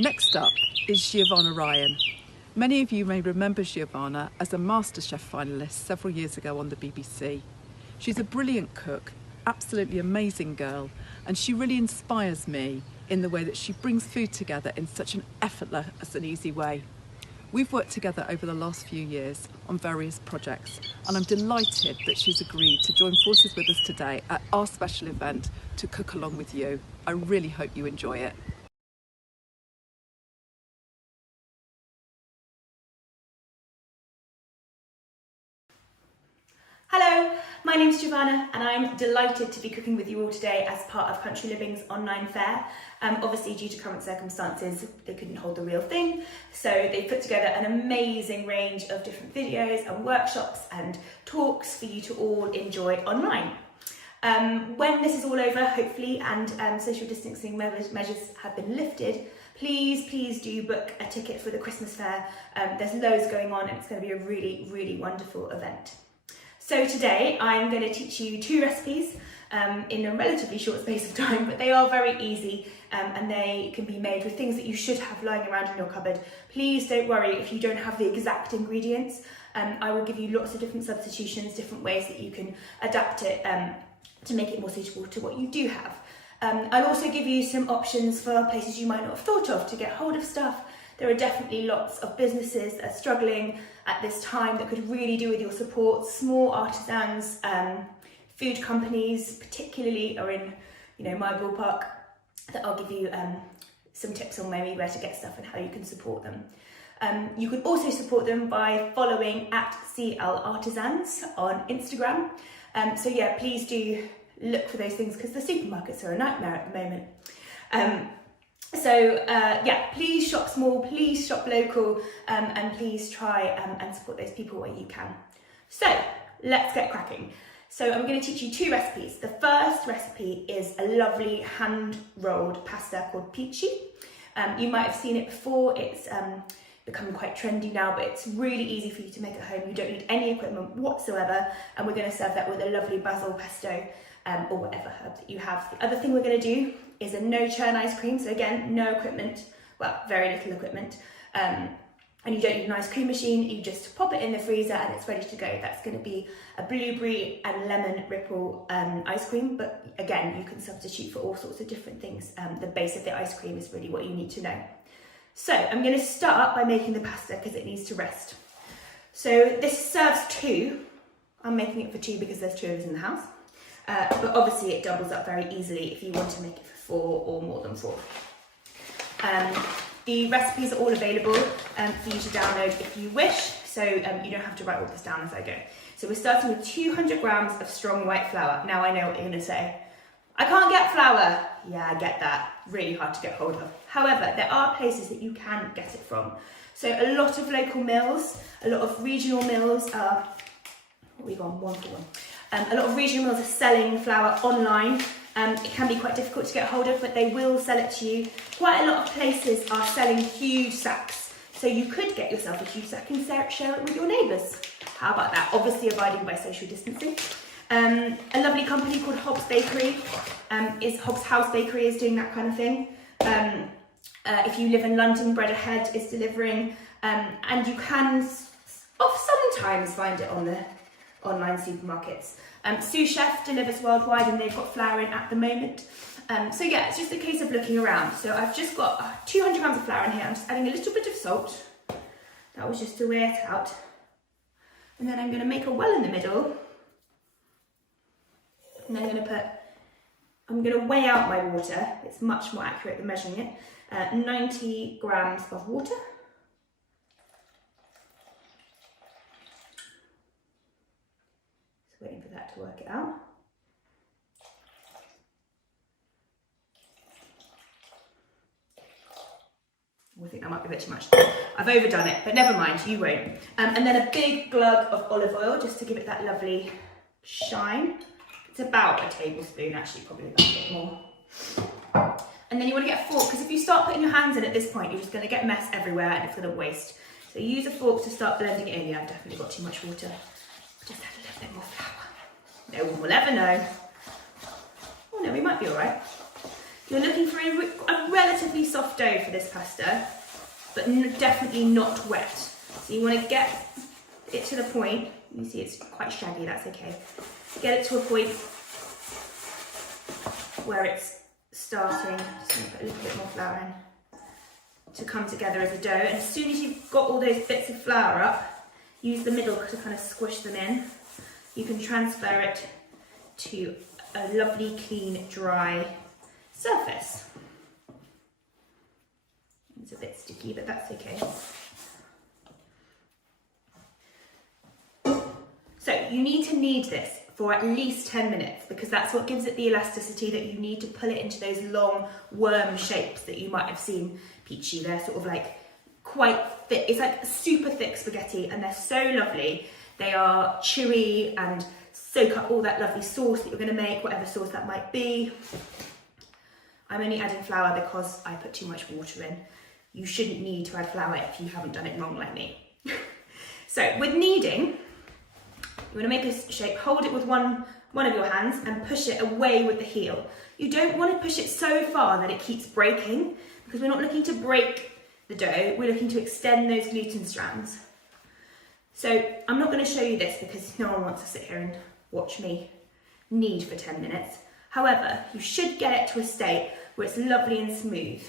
Next up is Giovanna Ryan. Many of you may remember Giovanna as a MasterChef finalist several years ago on the BBC. She's a brilliant cook, absolutely amazing girl, and she really inspires me in the way that she brings food together in such an effortless and easy way. We've worked together over the last few years on various projects, and I'm delighted that she's agreed to join forces with us today at our special event to cook along with you. I really hope you enjoy it. Hello, my name's Giovanna and I'm delighted to be cooking with you all today as part of Country Living's online fair. Obviously due to current circumstances they couldn't hold the real thing, so they put together an amazing range of different videos and workshops and talks for you to all enjoy online. When this is all over, hopefully, and social distancing measures have been lifted, please do book a ticket for the Christmas fair. There's loads going on and it's going to be a really wonderful event. So today I'm going to teach you 2 recipes in a relatively short space of time, but they are very easy and they can be made with things that you should have lying around in your cupboard. Please don't worry if you don't have the exact ingredients. I will give you lots of different substitutions, different ways that you can adapt it to make it more suitable to what you do have. I'll also give you some options for places you might not have thought of to get hold of stuff. There are definitely lots of businesses that are struggling at this time that could really do with your support. Small artisans, food companies particularly are in, my ballpark, that I'll give you some tips on maybe where to get stuff and how you can support them. You can also support them by following @CLArtisans on Instagram. So yeah, please do look for those things because the supermarkets are a nightmare at the moment. Please shop small, please shop local, and please try and support those people where you can. So let's get cracking. So I'm going to teach you 2 recipes. The first recipe is a lovely hand-rolled pasta called peachy. You might have seen it before. It's becoming quite trendy now, but it's really easy for you to make at home. You don't need any equipment whatsoever, and we're going to serve that with a lovely Basil Pesto or whatever herb that you have. The other thing we're going to do is a no churn ice cream. So again, no equipment, well, very little equipment. And you don't need an ice cream machine. You just pop it in the freezer and it's ready to go. That's going to be a blueberry and lemon ripple ice cream. But again, you can substitute for all sorts of different things. The base of the ice cream is really what you need to know. So I'm going to start by making the pasta because it needs to rest. So this serves 2. I'm making it for 2 because there's 2 of us in the house. But obviously it doubles up very easily if you want to make it for 4 or more than 4. The recipes are all available for you to download if you wish, so you don't have to write all this down as I go. So we're starting with 200 grams of strong white flour. Now I know what you're going to say. I can't get flour. Yeah, I get that. Really hard to get hold of. However, there are places that you can get it from. So a lot of local mills, a lot of regional mills are, what we got, 1 for 1. A lot of regional mills are selling flour online. It can be quite difficult to get hold of, but they will sell it to you. Quite a lot of places are selling huge sacks, so you could get yourself a huge sack and share it with your neighbours. How about that? Obviously abiding by social distancing. A lovely company called Hobbs House Bakery is doing that kind of thing. If you live in London, Bread Ahead is delivering, and you can sometimes find it on the online supermarkets. Sous Chef delivers worldwide and they've got flour in at the moment. So yeah, it's just a case of looking around. So I've just got 200 grams of flour in here. I'm just adding a little bit of salt. That was just to weigh it out. And then I'm going to make a well in the middle. And then I'm going to weigh out my water. It's much more accurate than measuring it. 90 grams of water. Waiting for that to work it out. I think that might be a bit too much. I've overdone it, but never mind, you won't. And then a big glug of olive oil, just to give it that lovely shine. It's about a tablespoon, actually, probably a bit more. And then you want to get a fork, because if you start putting your hands in at this point, you're just going to get mess everywhere and it's going to waste. So use a fork to start blending it in. Yeah, I've definitely got too much water. Just add a little bit more flour. No one will ever know. Oh no, we might be all right. You're looking for a relatively soft dough for this pasta, but definitely not wet. So you want to get it to the point, you see it's quite shaggy, that's okay. Get it to a point where it's starting, just going to put a little bit more flour in, to come together as a dough. And as soon as you've got all those bits of flour up, use the middle to kind of squish them in. You can transfer it to a lovely, clean, dry surface. It's a bit sticky, but that's okay. So you need to knead this for at least 10 minutes because that's what gives it the elasticity that you need to pull it into those long worm shapes that you might have seen Peachy. They're sort of like quite thick. It's like super thick spaghetti and they're so lovely. They are chewy and soak up all that lovely sauce that you're going to make, whatever sauce that might be. I'm only adding flour because I put too much water in. You shouldn't need to add flour if you haven't done it wrong like me. So with kneading, you want to make a shape, hold it with one of your hands and push it away with the heel. You don't want to push it so far that it keeps breaking because we're not looking to break the dough, we're looking to extend those gluten strands. So I'm not going to show you this because no one wants to sit here and watch me knead for 10 minutes. However, you should get it to a state where it's lovely and smooth.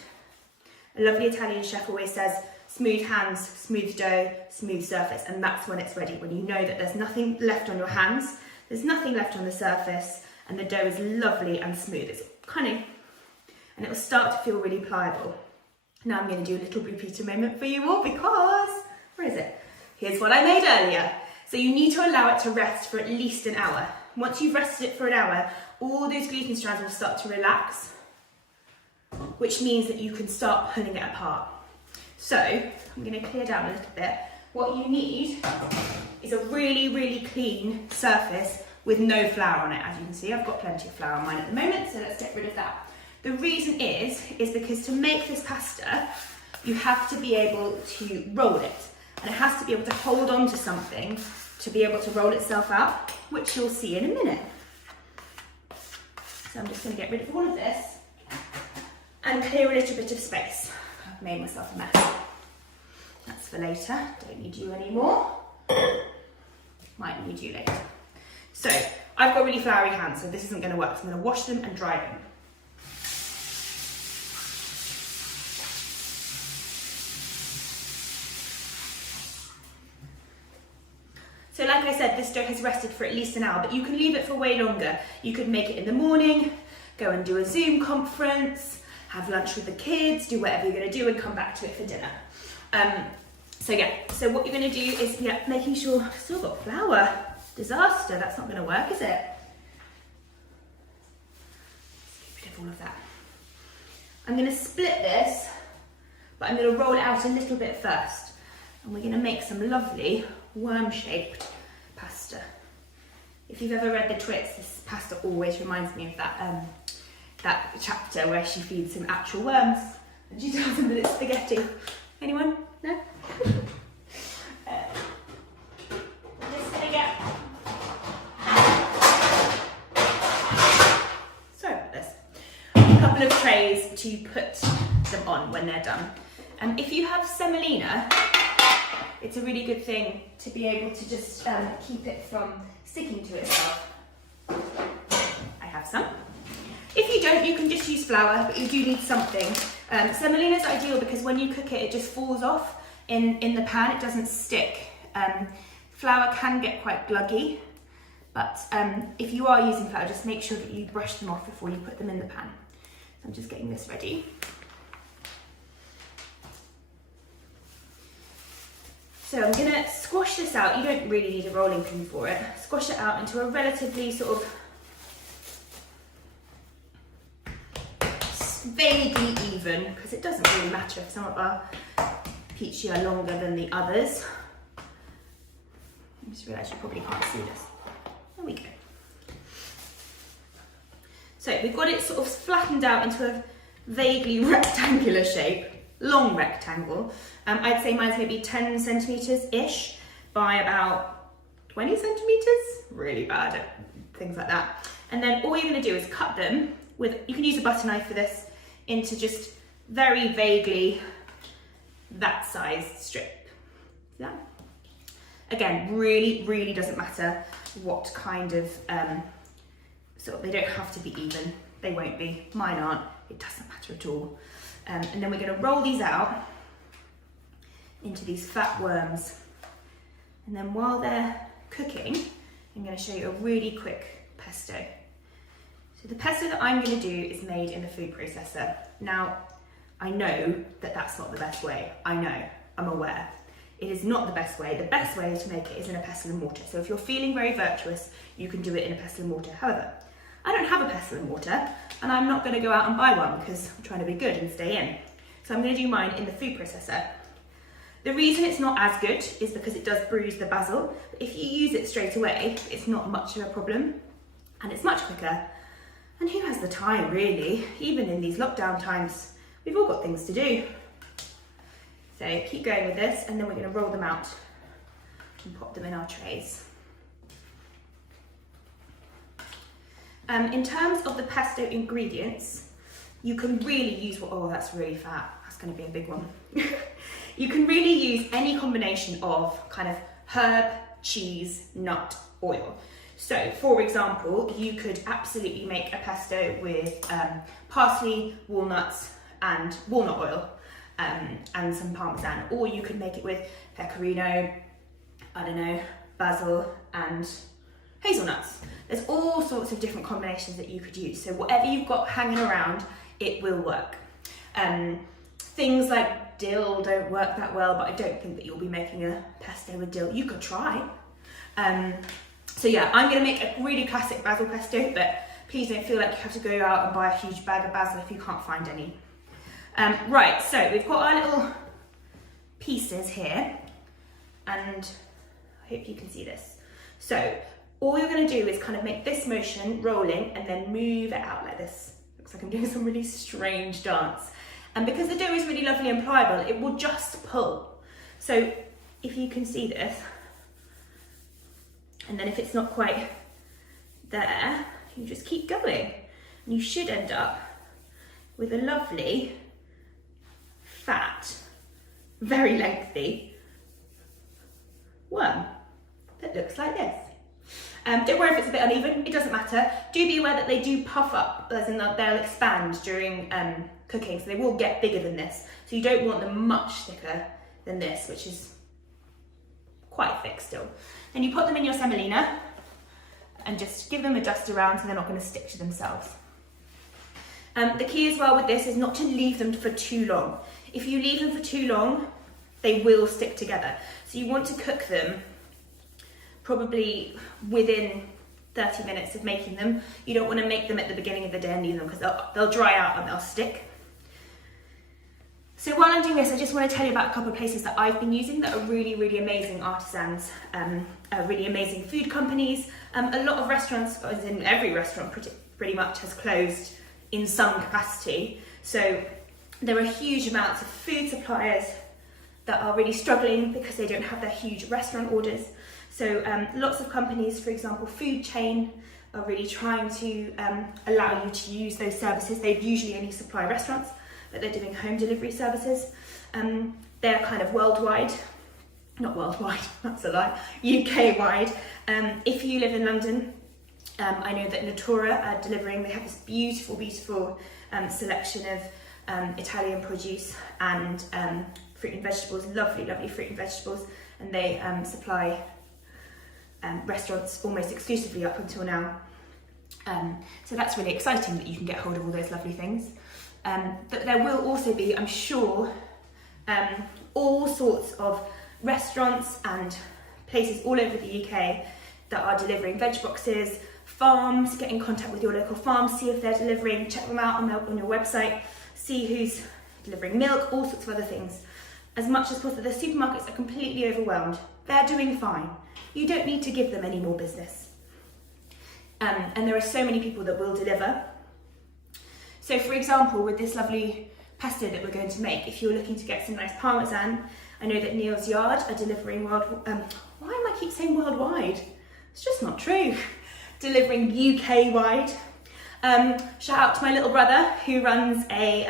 A lovely Italian chef always says, smooth hands, smooth dough, smooth surface, and that's when it's ready, when you know that there's nothing left on your hands, there's nothing left on the surface, and the dough is lovely and smooth. It's kind of, and it will start to feel really pliable. Now I'm going to do a little repeater moment for you all because, where is it? Here's what I made earlier. So you need to allow it to rest for at least an hour. Once you've rested it for an hour, all those gluten strands will start to relax, which means that you can start pulling it apart. So I'm going to clear down a little bit. What you need is a really, really clean surface with no flour on it. As you can see, I've got plenty of flour on mine at the moment, so let's get rid of that. The reason is because to make this pasta, you have to be able to roll it. And it has to be able to hold on to something to be able to roll itself out, which you'll see in a minute. So I'm just going to get rid of all of this and clear a little bit of space. I've made myself a mess. That's for later, don't need you anymore. Might need you later. So I've got really floury hands, so this isn't going to work. So I'm going to wash them and dry them. So like I said, this dough has rested for at least an hour, but you can leave it for way longer. You could make it in the morning, go and do a Zoom conference, have lunch with the kids, do whatever you're going to do and come back to it for dinner. So what you're going to do is making sure, I've still got flour. Disaster, that's not going to work, is it? Let's get rid of all of that. I'm going to split this, but I'm going to roll it out a little bit first. And we're going to make some lovely worm-shaped pasta. If you've ever read The Twits, this pasta always reminds me of that chapter where she feeds him actual worms and she tells him that it's spaghetti. Anyone? No? Just gonna get... Sorry about this. A couple of trays to put them on when they're done. If you have semolina, it's a really good thing to be able to just keep it from sticking to itself. I have some. If you don't, you can just use flour, but you do need something. Semolina is ideal because when you cook it, it just falls off in the pan, it doesn't stick. Flour can get quite gluggy, but if you are using flour, just make sure that you brush them off before you put them in the pan. So I'm just getting this ready. So I'm going to squash this out. You don't really need a rolling pin for it. Squash it out into a relatively sort of vaguely even, because it doesn't really matter if some of our peachy are longer than the others. I just realised you probably can't see this. There we go. So we've got it sort of flattened out into a vaguely rectangular shape, long rectangle. I'd say mine's maybe 10 centimetres-ish by about 20 centimetres. Really bad at things like that. And then all you're going to do is cut them with, you can use a butter knife for this, into just very vaguely that size strip. See that? Again, really doesn't matter what kind of, they don't have to be even. They won't be, mine aren't, it doesn't matter at all. And then we're gonna roll these out into these fat worms. And then while they're cooking, I'm gonna show you a really quick pesto. So the pesto that I'm gonna do is made in a food processor. Now, I know that that's not the best way. I know, I'm aware. It is not the best way. The best way to make it is in a pestle and mortar. So if you're feeling very virtuous, you can do it in a pestle and mortar. However, I don't have a pestle and mortar, and I'm not gonna go out and buy one because I'm trying to be good and stay in. So I'm gonna do mine in the food processor. The reason it's not as good is because it does bruise the basil. But if you use it straight away, it's not much of a problem, and it's much quicker. And who has the time, really? Even in these lockdown times, we've all got things to do. So keep going with this, and then we're gonna roll them out and pop them in our trays. In terms of the pesto ingredients, you can really use, oh, that's really fat. That's gonna be a big one. You can really use any combination of kind of herb, cheese, nut, oil. So, for example, you could absolutely make a pesto with parsley, walnuts, and walnut oil, and some parmesan. Or you could make it with pecorino, I don't know, basil, and hazelnuts. There's all sorts of different combinations that you could use. So whatever you've got hanging around, it will work. Things like dill don't work that well, but I don't think that you'll be making a pesto with dill. You could try. So yeah, I'm gonna make a really classic basil pesto, but please don't feel like you have to go out and buy a huge bag of basil if you can't find any. Right, so we've got our little pieces here, and I hope you can see this. So all you're gonna do is kind of make this motion, rolling, and then move it out like this. Looks like I'm doing some really strange dance. And because the dough is really lovely and pliable, it will just pull. So if you can see this, and then if it's not quite there, you just keep going. And you should end up with a lovely, fat, very lengthy worm that looks like this. Don't worry if it's a bit uneven, it doesn't matter. Do be aware that they do puff up, as in that they'll expand during cooking, so they will get bigger than this. So you don't want them much thicker than this, which is quite thick still. Then you put them in your semolina and just give them a dust around so they're not going to stick to themselves. The key as well with this is not to leave them for too long. If you leave them for too long, they will stick together. So you want to cook them probably within 30 minutes of making them. You don't want to make them at the beginning of the day and leave them because they'll dry out and they'll stick. So while I'm doing this, I just want to tell you about a couple of places that I've been using that are really, really amazing artisans, really amazing food companies. A lot of restaurants, as in every restaurant pretty much, has closed in some capacity. So there are huge amounts of food suppliers that are really struggling because they don't have their huge restaurant orders. So lots of companies, for example, Food Chain, are really trying to allow you to use those services. They usually only supply restaurants, but they're doing home delivery services. They're kind of worldwide, not worldwide, that's a lie, UK-wide. If you live in London, I know that Natura are delivering. They have this beautiful, beautiful selection of Italian produce and fruit and vegetables, lovely, lovely fruit and vegetables, and they supply restaurants almost exclusively up until now. So that's really exciting that you can get hold of all those lovely things. But there will also be, I'm sure, all sorts of restaurants and places all over the UK that are delivering veg boxes, farms. Get in contact with your local farms, see if they're delivering, check them out on your website, see who's delivering milk, all sorts of other things. As much as possible, the supermarkets are completely overwhelmed. They're doing fine. You don't need to give them any more business. And there are so many people that will deliver. So for example, with this lovely pesto that we're going to make, if you're looking to get some nice parmesan, I know that Neil's Yard are delivering why am I keep saying worldwide? It's just not true. Delivering UK-wide. Shout out to my little brother who runs a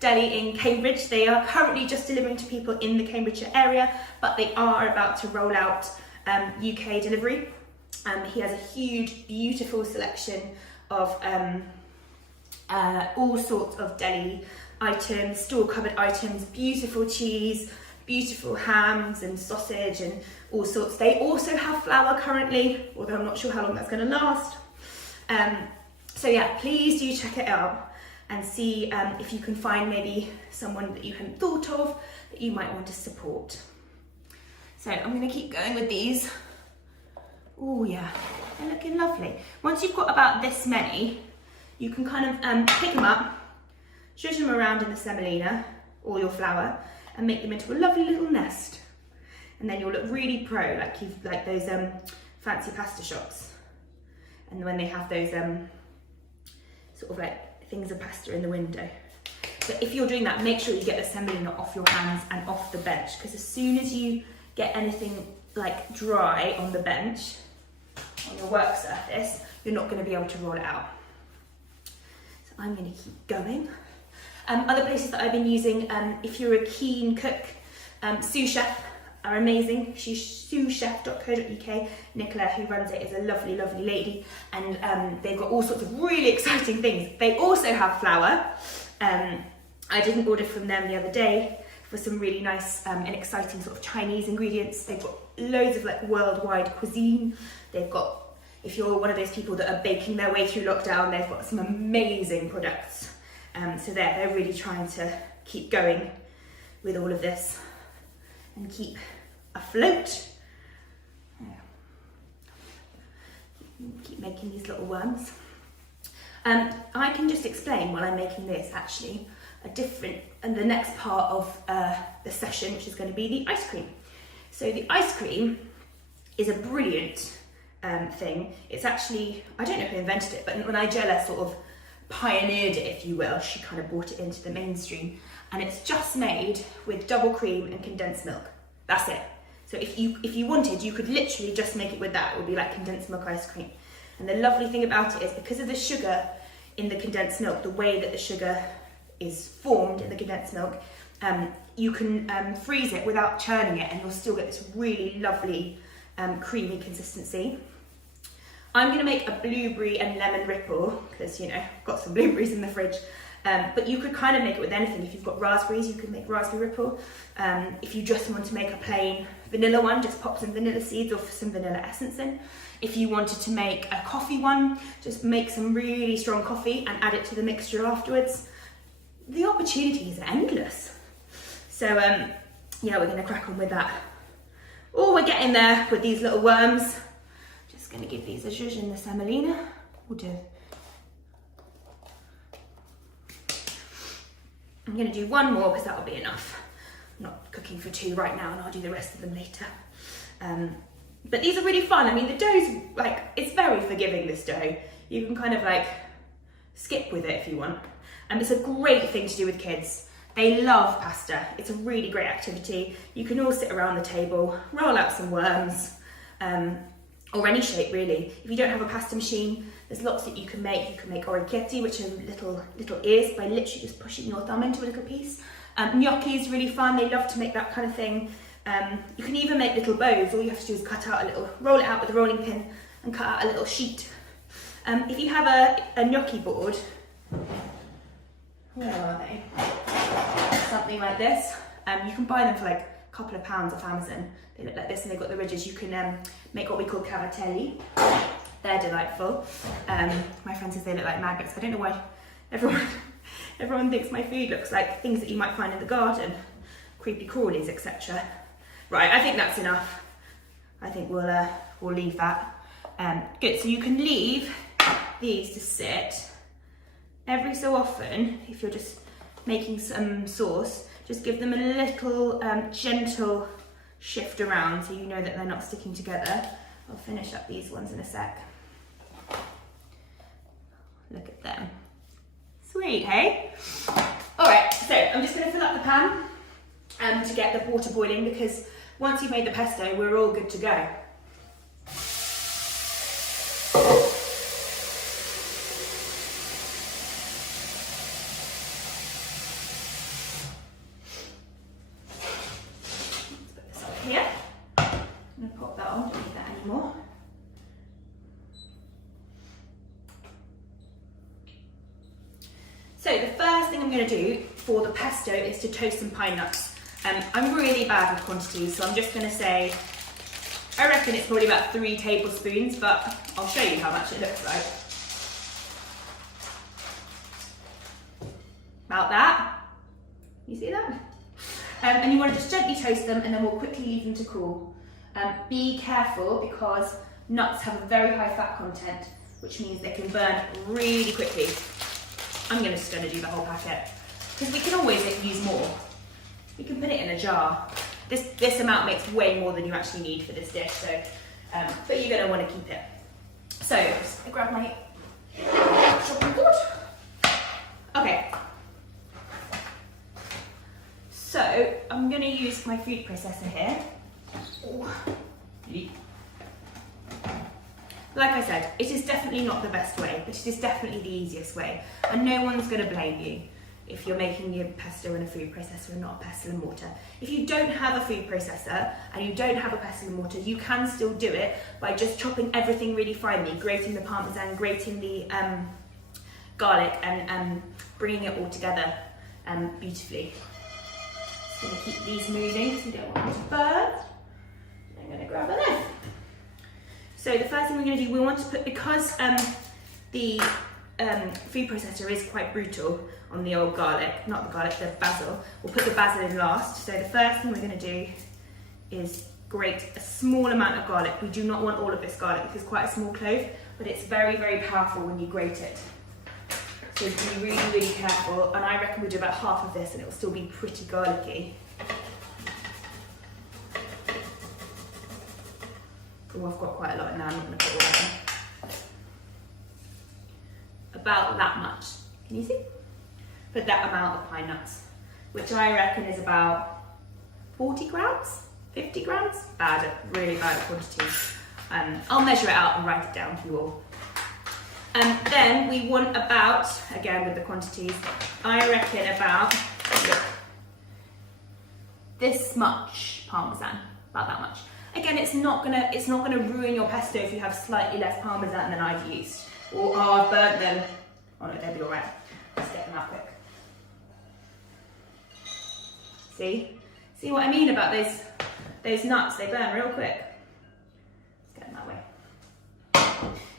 deli in Cambridge. They are currently just delivering to people in the Cambridgeshire area, but they are about to roll out UK delivery. He has a huge, beautiful selection of all sorts of deli items, store cupboard items, beautiful cheese, beautiful hams and sausage and all sorts. They also have flour currently, although I'm not sure how long that's going to last. So yeah, please do check it out and see if you can find maybe someone that you hadn't thought of that you might want to support. So I'm going to keep going with these. Oh yeah, they're looking lovely. Once you've got about this many, you can kind of pick them up, zhuzh them around in the semolina or your flour and make them into a lovely little nest. And then you'll look really pro, like those fancy pasta shops. And when they have those sort of like things of pasta in the window. But if you're doing that, make sure you get the semolina off your hands and off the bench, because as soon as you get anything like dry on the bench, on your work surface, you're not going to be able to roll it out. So I'm going to keep going. Other places that I've been using, if you're a keen cook, Sous Chef are amazing. Souschef.co.uk. Nicola, who runs it, is a lovely, lovely lady, and they've got all sorts of really exciting things. They also have flour. I did an order from them the other day for some really nice and exciting sort of Chinese ingredients. They've got loads of like worldwide cuisine. They've got, if you're one of those people that are baking their way through lockdown, they've got some amazing products. So they're really trying to keep going with all of this and keep afloat. Keep making these little worms. I can just explain while I'm making this actually and the next part of the session, which is going to be the ice cream. So the ice cream is a brilliant thing. It's actually, I don't know who invented it, but when Nigella sort of pioneered it, if you will, she kind of brought it into the mainstream, and it's just made with double cream and condensed milk. That's it. So if you wanted, you could literally just make it with that. It would be like condensed milk ice cream. And the lovely thing about it is, because of the sugar in the condensed milk, the way that the sugar is formed in the condensed milk, you can freeze it without churning it, and you'll still get this really lovely creamy consistency. I'm going to make a blueberry and lemon ripple because, you know, I've got some blueberries in the fridge. But you could kind of make it with anything. If you've got raspberries, you could make raspberry ripple. If you just want to make a plain vanilla one, just pop some vanilla seeds or some vanilla essence in. If you wanted to make a coffee one, just make some really strong coffee and add it to the mixture afterwards. The opportunities are endless. So yeah, we're going to crack on with that. Oh, we're getting there with these little worms. Just going to give these a zhuzh in the semolina. We'll do. I'm going to do one more because that'll be enough. I'm not cooking for two right now, and I'll do the rest of them later. But these are really fun. I mean, the dough's like, it's very forgiving, this dough. You can kind of like skip with it if you want. And it's a great thing to do with kids. They love pasta. It's a really great activity. You can all sit around the table, roll out some worms, or any shape really. If you don't have a pasta machine, there's lots that you can make. You can make orecchietti, which are little ears, by literally just pushing your thumb into a little piece. Gnocchi is really fun. They love to make that kind of thing. You can even make little bows. All you have to do is cut out a little, roll it out with a rolling pin and cut out a little sheet. If you have a gnocchi board, where are they? Something like this. You can buy them for like a couple of pounds off Amazon. They look like this and they've got the ridges. You can make what we call carretoni. They're delightful. My friend says they look like maggots. I don't know why everyone thinks my food looks like things that you might find in the garden. Creepy crawlies, etc. Right, I think that's enough. I think we'll leave that. Good, so you can leave these to sit. Every so often, if you're just making some sauce, just give them a little gentle shift around so you know that they're not sticking together. I'll finish up these ones in a sec. Look at them. Sweet, hey? All right, so I'm just gonna fill up the pan to get the water boiling, because once you've made the pesto, we're all good to go. going to pop that on, don't need that anymore. So the first thing I'm going to do for the pesto is to toast some pine nuts. I'm really bad with quantities, so I'm just going to say, I reckon it's probably about 3 tablespoons, but I'll show you how much it looks like. About that. You see that? And you want to just gently toast them, and then we'll quickly leave them to cool. Be careful because nuts have a very high fat content, which means they can burn really quickly. I'm just going to do the whole packet because we can always use more. We can put it in a jar. This amount makes way more than you actually need for this dish, so but you're going to want to keep it. So I'm just going to grab my chopping board. Okay. So I'm going to use my food processor here. Like I said, it is definitely not the best way, but it is definitely the easiest way. And no one's going to blame you if you're making your pesto in a food processor and not a pestle and mortar. If you don't have a food processor and you don't have a pestle and mortar, you can still do it by just chopping everything really finely, grating the parmesan, grating the garlic, and bringing it all together beautifully. Just going to keep these moving because we don't want them to burn. I'm going to grab a knife. So the first thing we're going to do, we want to put, because the food processor is quite brutal on the old garlic, not the garlic, the basil, we'll put the basil in last. So the first thing we're going to do is grate a small amount of garlic. We do not want all of this garlic because it's quite a small clove, but it's very, very powerful when you grate it. So be really, really careful, and I reckon we'll do about half of this and it will still be pretty garlicky. Oh, I've got quite a lot in there, I'm not going to put all that in. About that much. Can you see? For that amount of pine nuts, which I reckon is about 40 grams, 50 grams? Bad, really bad quantities. I'll measure it out and write it down for you all. And then we want about, again with the quantities, I reckon about this much parmesan, about that much. Again, it's not gonna ruin your pesto if you have slightly less parmesan than I've used. Or I've burnt them. Oh no, they'll be all right. Let's get them out quick. See what I mean about those nuts? They burn real quick. Let's get them that way.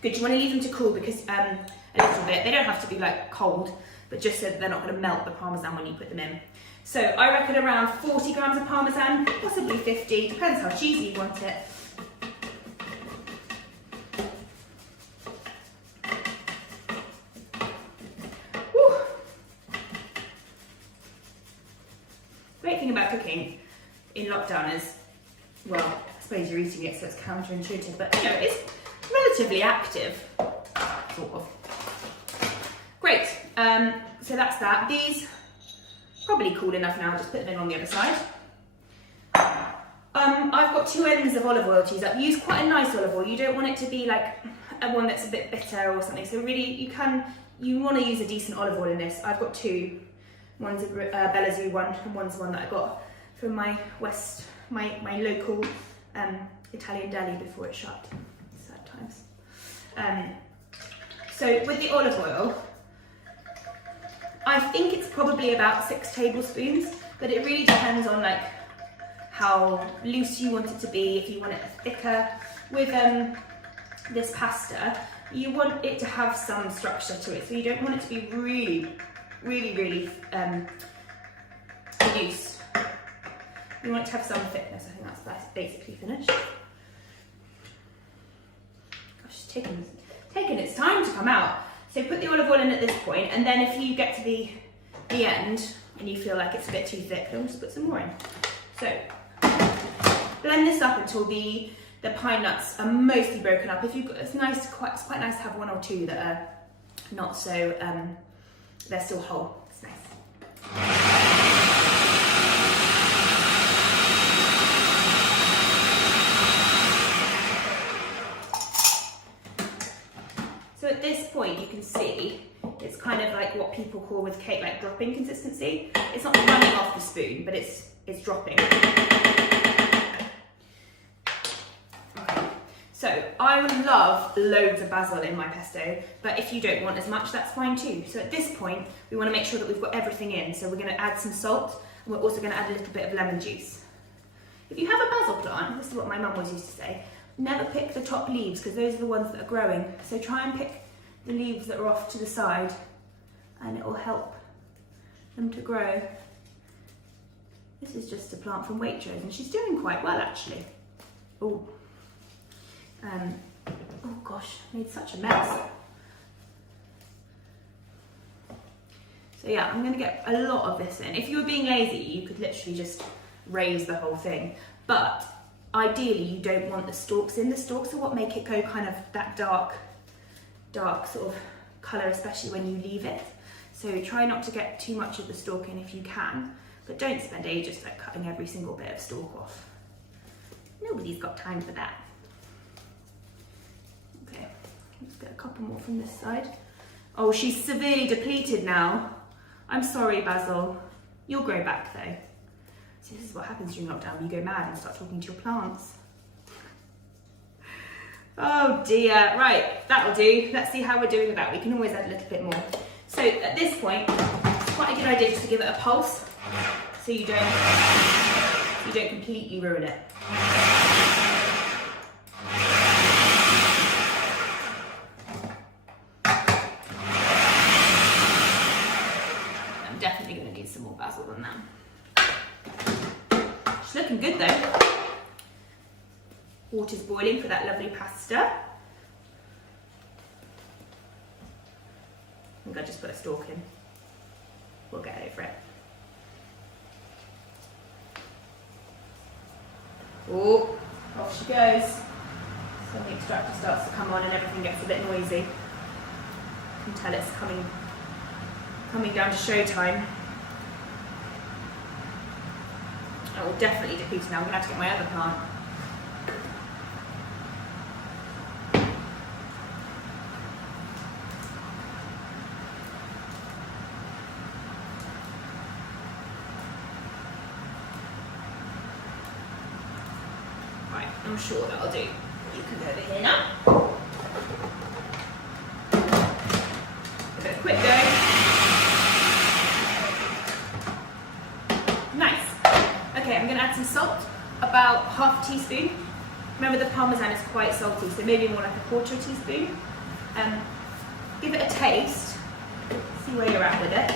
Good. You want to leave them to cool because a little bit. They don't have to be like cold, but just so that they're not going to melt the parmesan when you put them in. So I reckon around 40 grams of parmesan, possibly 50, depends how cheesy you want it. Woo. Great thing about cooking in lockdown is, well, I suppose you're eating it so it's counterintuitive, but you know, it's relatively active, sort of. Great, so that's that. These probably cool enough now, just put them in on the other side. I've got 2 ends of olive oil to use up. Use quite a nice olive oil. You don't want it to be like a one that's a bit bitter or something. So really, you want to use a decent olive oil in this. I've got 2. One's a Bella Zoo one, and one's one that I got from my local Italian deli before it shut. Sad times. So with the olive oil, I think it's probably about 6 tablespoons, but it really depends on like how loose you want it to be. If you want it thicker, with this pasta, you want it to have some structure to it, so you don't want it to be really loose. You want it to have some thickness. I think that's basically finished. Gosh, it's taken its time to come out. So put the olive oil in at this point, and then if you get to the end and you feel like it's a bit too thick, then just put some more in. So blend this up until the pine nuts are mostly broken up. If you've got, it's quite nice to have 1 or 2 that are not so they're still whole. It's nice. So at this point you can see it's kind of like what people call with cake, like dropping consistency. It's not running off the spoon, but it's dropping. So I would love loads of basil in my pesto, but if you don't want as much, that's fine too. So at this point, we want to make sure that we've got everything in. So we're going to add some salt, and we're also going to add a little bit of lemon juice. If you have a basil plant, this is what my mum always used to say, never pick the top leaves because those are the ones that are growing. So try and pick the leaves that are off to the side, and it will help them to grow. This is just a plant from Waitrose, and she's doing quite well actually. Oh. Oh gosh, made such a mess. So yeah, I'm going to get a lot of this in. If you were being lazy, you could literally just raise the whole thing. But ideally, you don't want the stalks in. The stalks are what make it go kind of that dark sort of colour, especially when you leave it. So try not to get too much of the stalk in if you can, but don't spend ages like cutting every single bit of stalk off. Nobody's got time for that. Okay, let's get a couple more from this side. Oh, she's severely depleted now. I'm sorry, Basil. You'll grow back though. See, this is what happens during lockdown. You go mad and start talking to your plants. Oh dear, right, that'll do. Let's see how we're doing with that. We can always add a little bit more. So at this point, it's quite a good idea just to give it a pulse so you don't completely ruin it. I'm definitely going to need some more basil than that. She's looking good though. Water's boiling for that lovely pasta. I think I just put a stalk in. We'll get over it. Oh, off she goes. So the extractor starts to come on and everything gets a bit noisy. You can tell it's coming down to show time. I will definitely deplete it now. I'm going to have to get my other plant. I'm sure that'll do. You can go over here now. Give it a quick go. Nice. Okay, I'm going to add some salt, about half a teaspoon. Remember the Parmesan is quite salty, so maybe more like a quarter teaspoon. Give it a taste, see where you're at with it.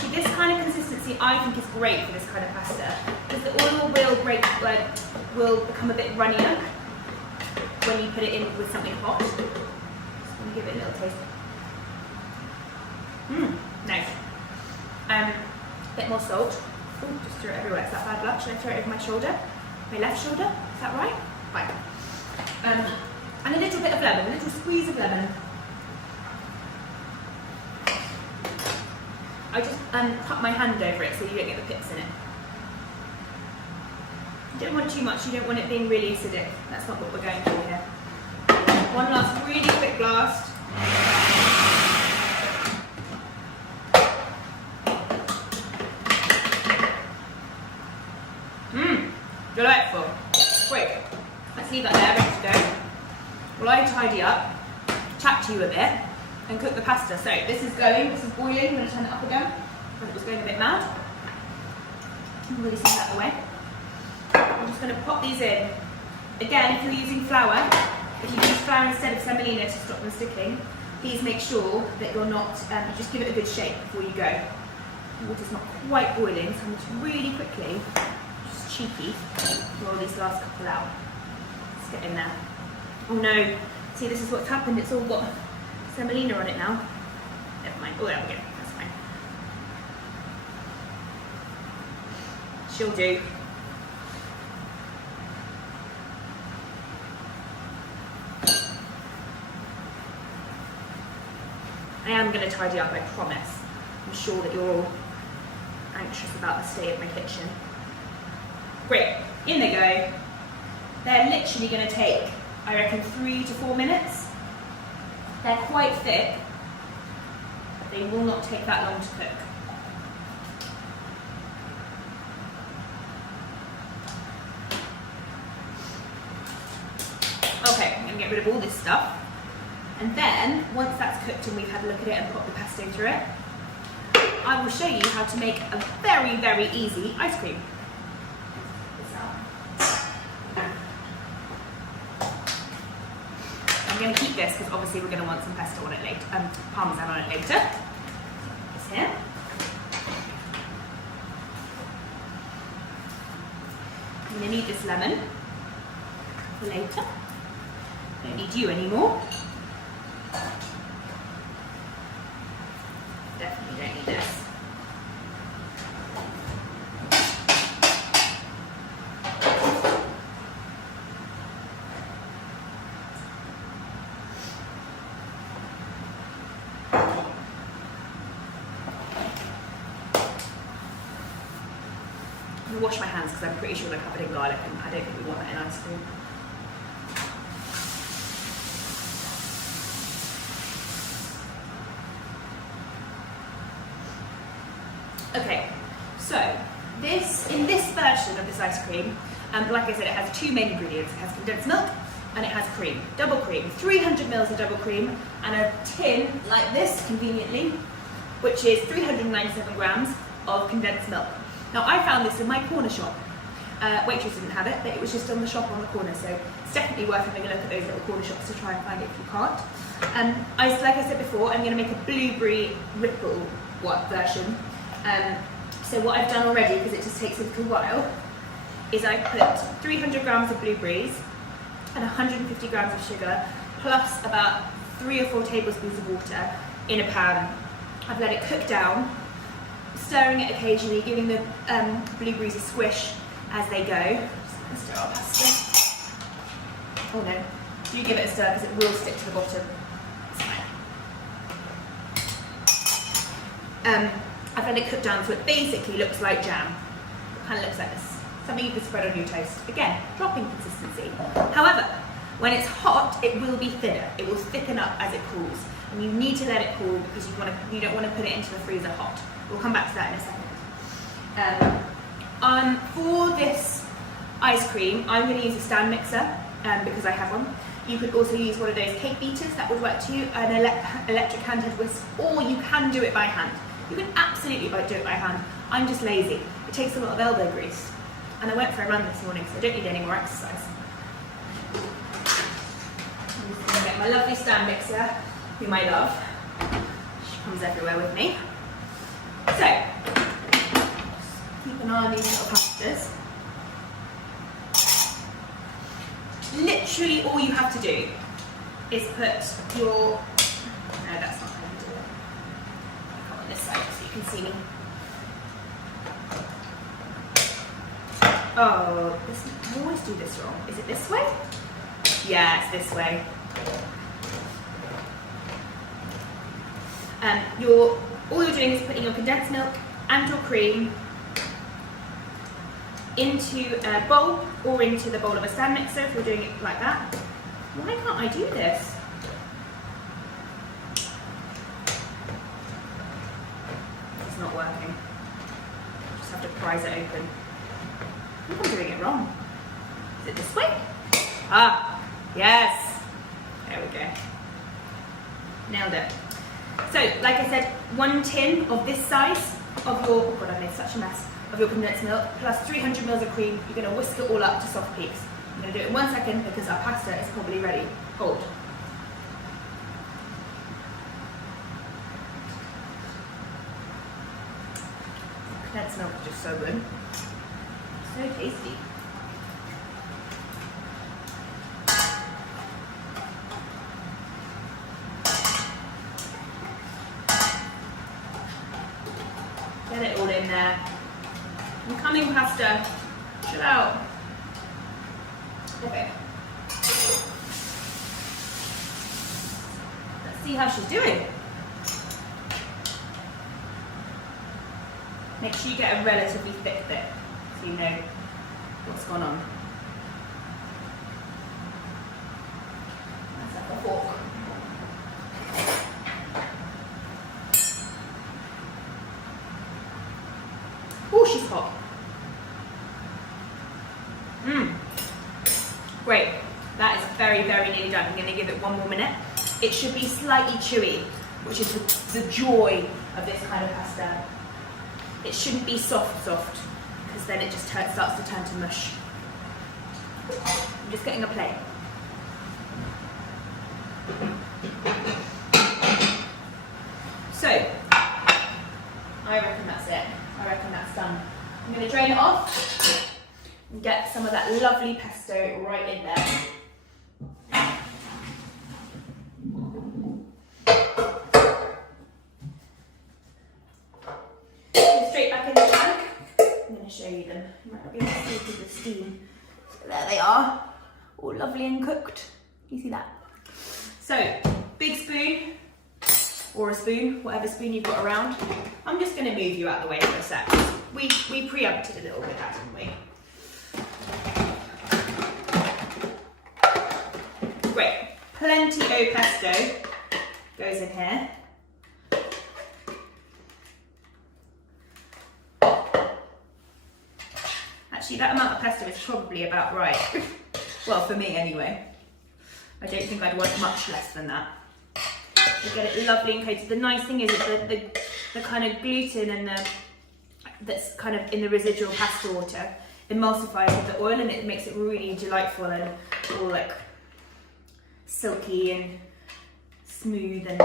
See, this kind of consistency I think is great for this kind of pasta, because the oil will become a bit runnier when you put it in with something hot. Just want to give it a little taste. Nice. Bit more salt. Ooh, just throw it everywhere. Is that bad luck? Should I throw it over my shoulder? My left shoulder? Is that right? Fine. And a little bit of lemon, a little squeeze of lemon. I just cut my hand over it so you don't get the pips in it. You don't want too much, you don't want it being really acidic. That's not what we're going for here. One last really quick blast. Delightful. Great. Let's leave that there, ready to go. While I tidy up, chat to you a bit, and cook the pasta. So this is boiling. I'm going to turn it up again. It was going a bit mad. I'm really set that away. I'm just going to pop these in. Again, if you're using flour, if you use flour instead of semolina to stop them sticking, please make sure that you're not, you just give it a good shake before you go. The water's not quite boiling, so I'm just really quickly, just cheeky, roll these last couple out. Let's get in there. Oh no, see this is what's happened, it's all got semolina on it now. Never mind, oh there we go, that's fine. She'll do. I am going to tidy up, I promise. I'm sure that you're all anxious about the state of my kitchen. Great, in they go. They're literally going to take, I reckon, 3 to 4 minutes. They're quite thick, but they will not take that long to cook. Okay, I'm going to get rid of all this stuff. And then, once that's cooked and we've had a look at it and put the pesto through it, I will show you how to make a very, very easy ice cream. I'm going to keep this because obviously we're going to want some pesto on it later, parmesan on it later. This here. I'm going to need this lemon for later. Don't need you anymore. Definitely don't need this. I'm going to wash my hands because I'm pretty sure they're covered in garlic and I don't think we want that in ice cream. Okay, so in this version of this ice cream, like I said, it has two main ingredients. It has condensed milk and it has cream, double cream, 300 mils of double cream, and a tin like this, conveniently, which is 397 grams of condensed milk. Now, I found this in my corner shop. Waitress didn't have it, but it was just on the shop on the corner, so it's definitely worth having a look at those little corner shops to try and find it if you can't. Like I said before, I'm going to make a blueberry ripple version. So what I've done already, because it just takes a little while, is I put 300 grams of blueberries and 150 grams of sugar, plus about 3 or 4 tablespoons of water in a pan. I've let it cook down, stirring it occasionally, giving the blueberries a squish as they go. Just going to stir our pasta. Oh no, do give it a stir because it will stick to the bottom. It's fine. I've let it cook down so it basically looks like jam. It kind of looks like this. Something you can spread on your toast. Again, dropping consistency. However, when it's hot, it will be thinner. It will thicken up as it cools. And you need to let it cool because you don't want to put it into the freezer hot. We'll come back to that in a second. For this ice cream, I'm going to use a stand mixer because I have one. You could also use one of those cake beaters, that would work too, an electric handheld whisk, or you can do it by hand. You can absolutely do it by hand. I'm just lazy. It takes a lot of elbow grease. And I went for a run this morning, so I don't need any more exercise. I'm just going to get my lovely stand mixer, whom I love. She comes everywhere with me. So, keep an eye on these little pastas. Literally all you have to do is put your... No, that's not going to do it. Come on this side so you can see me. Oh, I always do this wrong. Is it this way? Yeah, it's this way. All you're doing is putting your condensed milk and your cream into a bowl or into the bowl of a stand mixer if you're doing it like that. Why can't I do this? It's not working. Just have to prise it open. I think I'm doing it wrong. Is it this way? Ah, yes. There we go. Nailed it. So, like I said, 1 tin of this size of your, oh god, I made such a mess, of your condensed milk, plus 300 mils of cream. You're going to whisk it all up to soft peaks. I'm going to do it in 1 second because our pasta is probably ready. Hold. Condensed milk is just so good. So tasty. Get it all in there. I'm coming, pasta. Chill out. Okay. Let's see how she's doing. Make sure you get a relatively thick bit so you know what's going on. Let's have a fork. Oh, she's hot. Great. That is very, very nearly done. I'm going to give it 1 more minute. It should be slightly chewy, which is the joy of this kind of pasta. It shouldn't be soft, because then it just starts to turn to mush. I'm just getting a plate. So, I reckon that's it. I reckon that's done. I'm going to drain it off and get some of that lovely pesto right in there. Straight back in the tank. I'm going to show you them. You might not be able to see it with the steam. So there they are, all lovely and cooked. You see that? So, big spoon, or a spoon, whatever spoon you've got around. I'm just going to move you out of the way for a sec. We preempted a little bit, haven't we? Great. Plenty of pesto goes in here. Actually, that amount of pesto is probably about right. Well, for me anyway. I don't think I'd want much less than that. You get it lovely and coated. The nice thing is that the kind of gluten and that's kind of in the residual pasta water emulsifies with the oil, and it makes it really delightful and all like silky and smooth and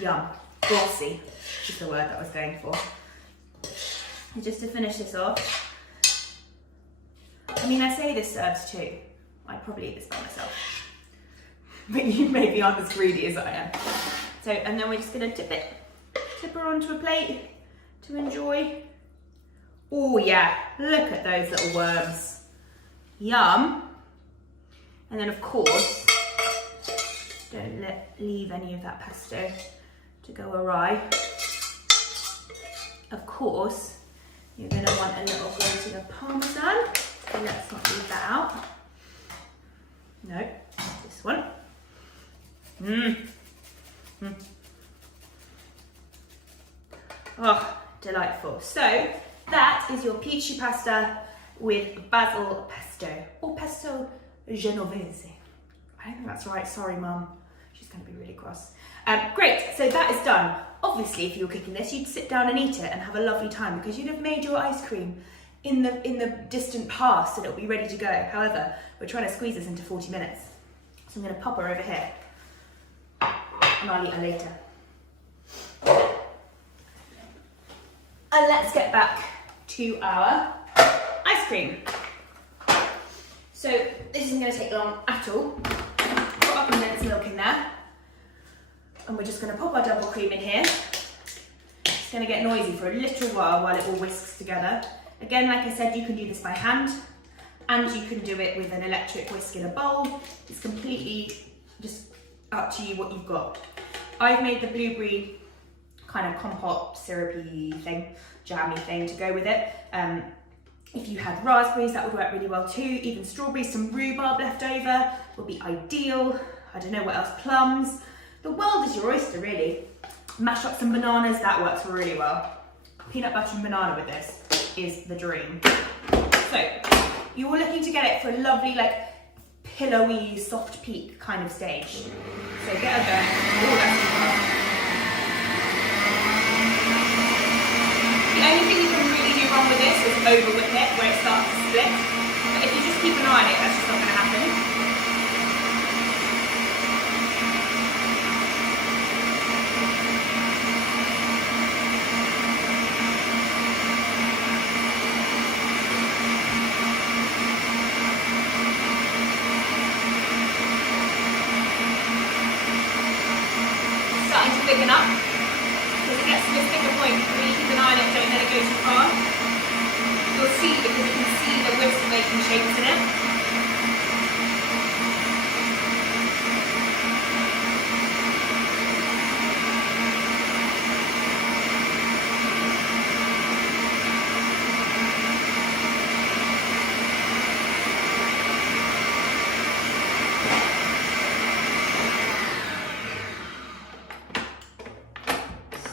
yum, glossy, which is the word that I was going for. And just to finish this off, I mean, I say this serves 2. I'd probably eat this by myself. But you maybe aren't as greedy as I am. So, and then we're just gonna tip her onto a plate to enjoy. Oh yeah, look at those little worms. Yum. And then of course, don't leave any of that pesto to go awry. Of course, you're gonna want a little grating of Parmesan. So let's not leave that out. No, this one. Oh, delightful. So that is your peachy pasta with basil pesto, or pesto genovese. I don't think that's right, sorry mum. She's gonna be really cross. Great, so that is done. Obviously, if you were cooking this, you'd sit down and eat it and have a lovely time because you'd have made your ice cream in the distant past and it'll be ready to go. However, we're trying to squeeze this into 40 minutes. So I'm gonna pop her over here and I'll eat her later. And let's get back to our ice cream. So this isn't gonna take long at all. Put our condensed milk in there. And we're just gonna pop our double cream in here. It's gonna get noisy for a little while it all whisks together. Again, like I said, you can do this by hand and you can do it with an electric whisk in a bowl. It's completely just up to you what you've got. I've made the blueberry kind of compote syrupy thing, jammy thing to go with it. If you had raspberries, that would work really well too. Even strawberries, some rhubarb left over would be ideal. I don't know what else, plums. The world is your oyster, really. Mash up some bananas, that works really well. Peanut butter and banana with this is the dream. So, you're looking to get it for a lovely, like, pillowy, soft peak kind of stage. So get her going. Oh, that's good. The only thing you can really do wrong with this is over whip it where it starts to split. But if you just keep an eye on it, that's just not going to happen. Thicken up, because it gets to this thicker point, when you keep an eye on it, don't let it go too far. You'll see, because you can see the whisk making shapes in it.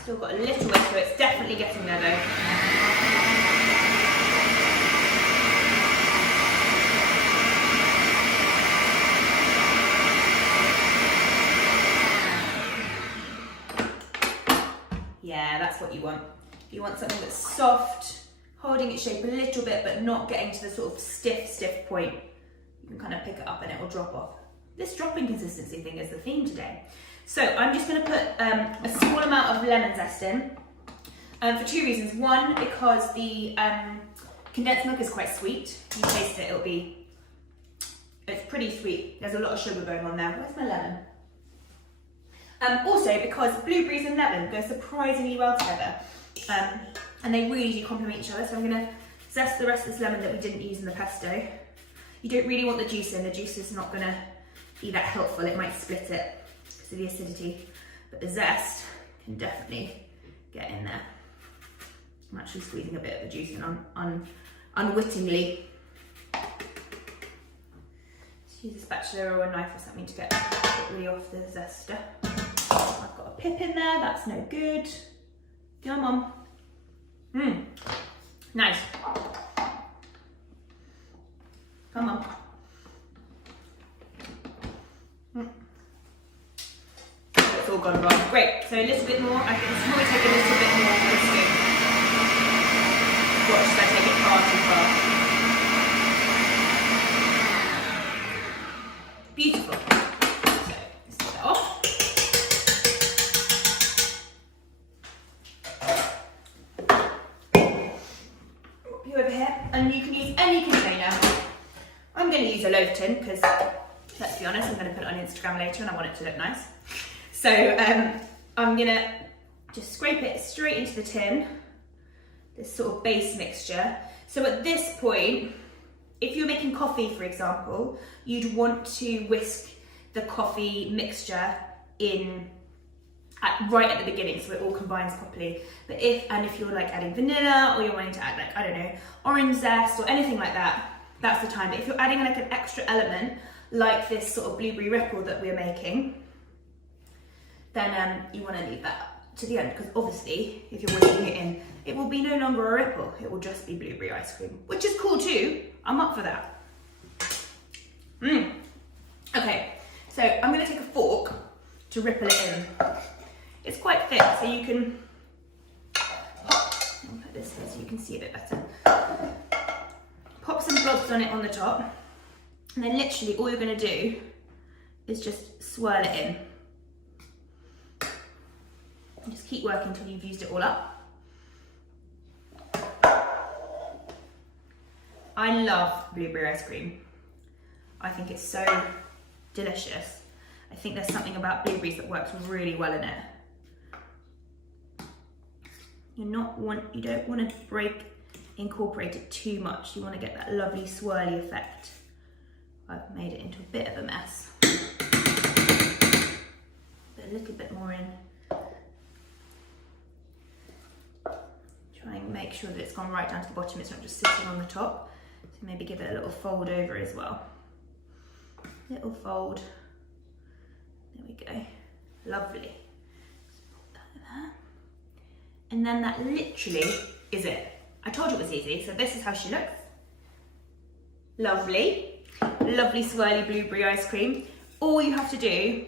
Still got a little bit to it, it's definitely getting there though. that's what you want. You want something that's soft, holding its shape a little bit, but not getting to the sort of stiff point. You can kind of pick it up and it will drop off. This dropping consistency thing is the theme today. So I'm just going to put a small amount of lemon zest in for two reasons. One, because the condensed milk is quite sweet. You taste it, it's pretty sweet. There's a lot of sugar going on there. Where's my lemon? Also because blueberries and lemon go surprisingly well together. And they really do complement each other. So I'm going to zest the rest of this lemon that we didn't use in the pesto. You don't really want the juice in. The juice is not going to be that helpful. It might split it because of the acidity. But the zest can definitely get in there. I'm actually squeezing a bit of the juice in unwittingly. Just use a spatula or a knife or something to get really off the zester. I've got a pip in there, that's no good. Come on. Nice. Come on. It's all gone wrong. Great, so a little bit more. I can probably take a little bit more of this thing. Watch, should I take it far too far? Beautiful. So, let's take that off. Pop you over here, and you can use any container. I'm going to use a loaf tin because, let's be honest, I'm going to put it on Instagram later and I want it to look nice. So I'm going to just scrape it straight into the tin, this sort of base mixture. So at this point, if you're making coffee, for example, you'd want to whisk the coffee mixture in right at the beginning so it all combines properly. But if you're like adding vanilla, or you're wanting to add like, I don't know, orange zest or anything like that, that's the time. But if you're adding like an extra element, like this sort of blueberry ripple that we're making, then you want to leave that to the end, because obviously if you're whisking it in, it will be no longer a ripple, it will just be blueberry ice cream, which is cool too. I'm up for that. Okay, so I'm going to take a fork to ripple it in. It's quite thick, so you can pop, I'll put this here so you can see a bit better. Pop some blobs on it on the top, and then literally all you're going to do is just swirl it in. And just keep working until you've used it all up. I love blueberry ice cream. I think it's so delicious. I think there's something about blueberries that works really well in it. You don't want to incorporate it too much. You want to get that lovely swirly effect. I've made it into a bit of a mess. Put a little bit more in. Try and make sure that it's gone right down to the bottom, it's not just sitting on the top. So maybe give it a little fold over as well. Little fold. There we go. Lovely. Just put that in there. And then that literally is it. I told you it was easy, so this is how she looks. Lovely. Lovely swirly blueberry ice cream. All you have to do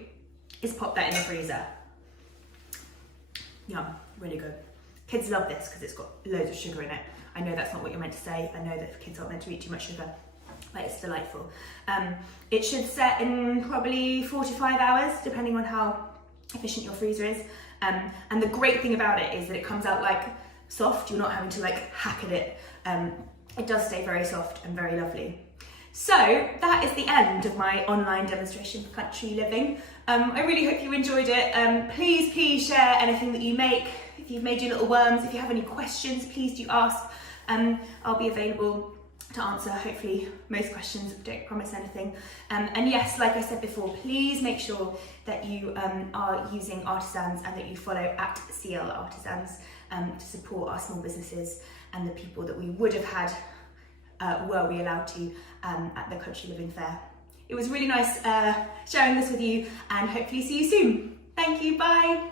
is pop that in the freezer. Yum, really good. Kids love this because it's got loads of sugar in it. I know that's not what you're meant to say. I know that kids aren't meant to eat too much sugar, but it's delightful. It should set in probably 4 to 5 hours, depending on how efficient your freezer is. And the great thing about it is that it comes out like soft. You're not having to like hack at it. It does stay very soft and very lovely. So that is the end of my online demonstration for country living. I really hope you enjoyed it. Please share anything that you make. If you've made your little worms, if you have any questions, please do ask. I'll be available to answer hopefully most questions. Don't promise anything. And yes, like I said before, please make sure that you are using artisans and that you follow at CL Artisans to support our small businesses and the people that we would have had were we allowed to at the Country Living Fair. It was really nice sharing this with you, and hopefully see you soon. Thank you, bye.